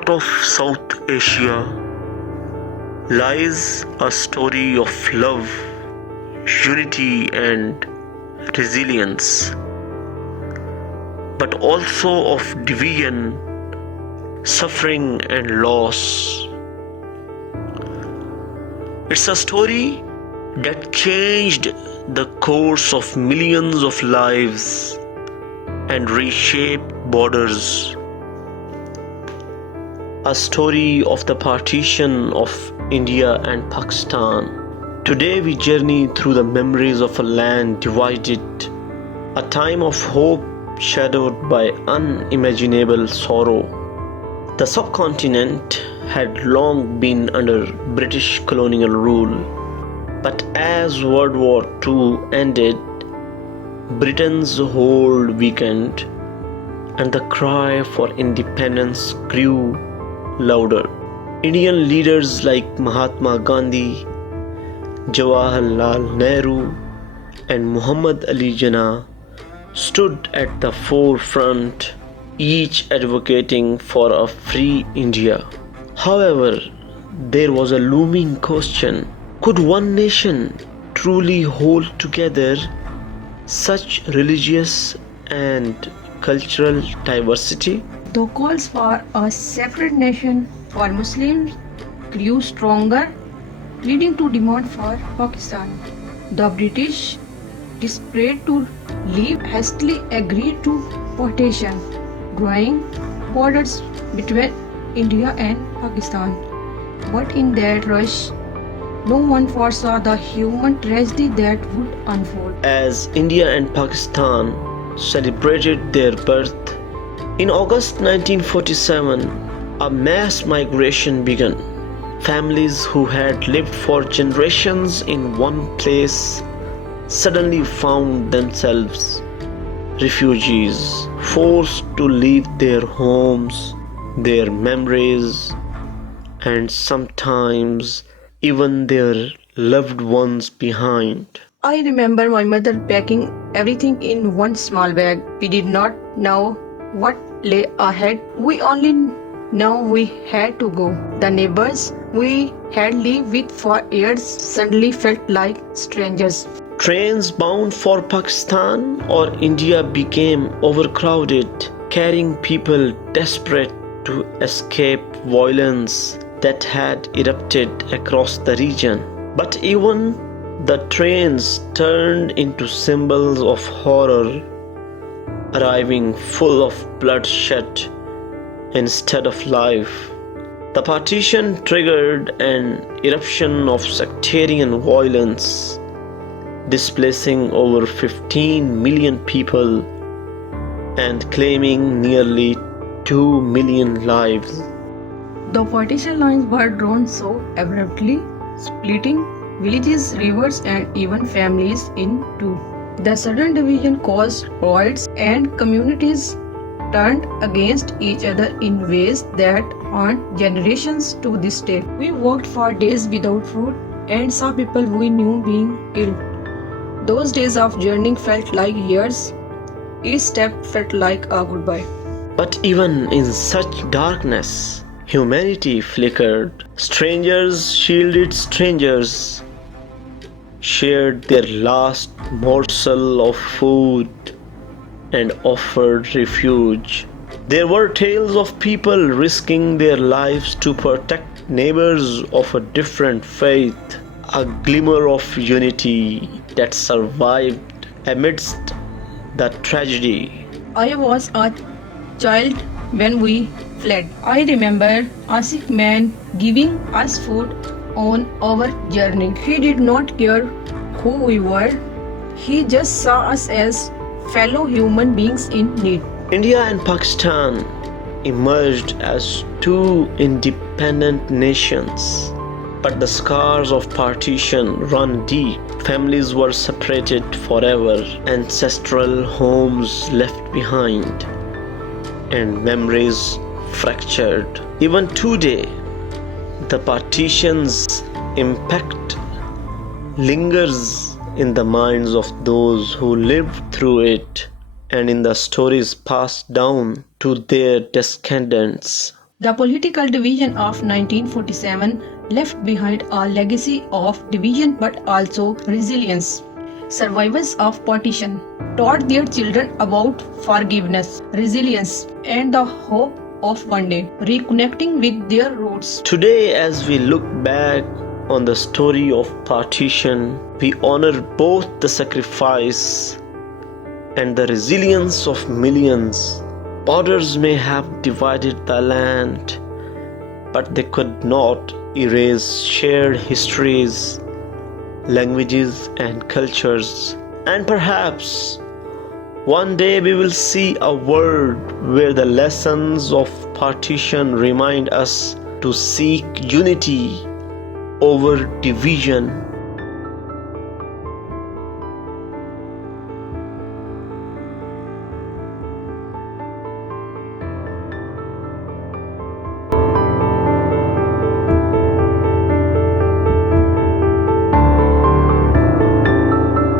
heart of South Asia lies a story of love, unity, and resilience, but also of division, suffering, and loss. It's a story that changed the course of millions of lives and reshaped borders. A story of the partition of India and Pakistan. Today we journey through the memories of a land divided, a time of hope shadowed by unimaginable sorrow. The subcontinent had long been under British colonial rule, but as World War II ended, Britain's hold weakened and the cry for independence grew louder. Indian leaders like Mahatma Gandhi, Jawaharlal Nehru, and Muhammad Ali Jinnah stood at the forefront, each advocating for a free India. However, there was a looming question: could one nation truly hold together such religious and cultural diversity? The calls for a separate nation for Muslims grew stronger, leading to demand for Pakistan. The British, desperate to leave, hastily agreed to partition, drawing borders between India and Pakistan. But in that rush, no one foresaw the human tragedy that would unfold. As India and Pakistan celebrated their birth, in August 1947, a mass migration began. Families who had lived for generations in one place suddenly found themselves refugees, forced to leave their homes, their memories, and sometimes even their loved ones behind. I remember my mother packing everything in one small bag. We did not know what lay ahead. We only know we had to go. The neighbors we had lived with for years suddenly felt like strangers. Trains bound for Pakistan or India became overcrowded, carrying people desperate to escape violence that had erupted across the region. But even the trains turned into symbols of horror, arriving full of bloodshed instead of life. The partition triggered an eruption of sectarian violence, displacing over 15 million people and claiming nearly 2 million lives. The partition lines were drawn so abruptly, splitting villages, rivers, and even families in two. The sudden division caused riots, and communities turned against each other in ways that haunt generations to this day. We walked for days without food and saw people we knew being killed. Those days of journeying felt like years. Each step felt like a goodbye. But even in such darkness, humanity flickered. Strangers shielded strangers, shared their last morsel of food, and offered refuge. There were tales of people risking their lives to protect neighbors of a different faith, a glimmer of unity that survived amidst the tragedy. I was a child when we fled. I remember a sick man giving us food on our journey. He did not care who we were. He just saw us as fellow human beings in need. India and Pakistan emerged as two independent nations, but the scars of partition run deep. Families were separated forever, ancestral homes left behind, and memories fractured. Even today, the partition's impact lingers in the minds of those who lived through it and in the stories passed down to their descendants. The political division of 1947 left behind a legacy of division but also resilience. Survivors of partition taught their children about forgiveness, resilience, and the hope of one day reconnecting with their roots. Today, as we look back on the story of partition, we honor both the sacrifice and the resilience of millions. Borders may have divided the land, but they could not erase shared histories, languages, and cultures. And perhaps one day we will see a world where the lessons of partition remind us to seek unity over division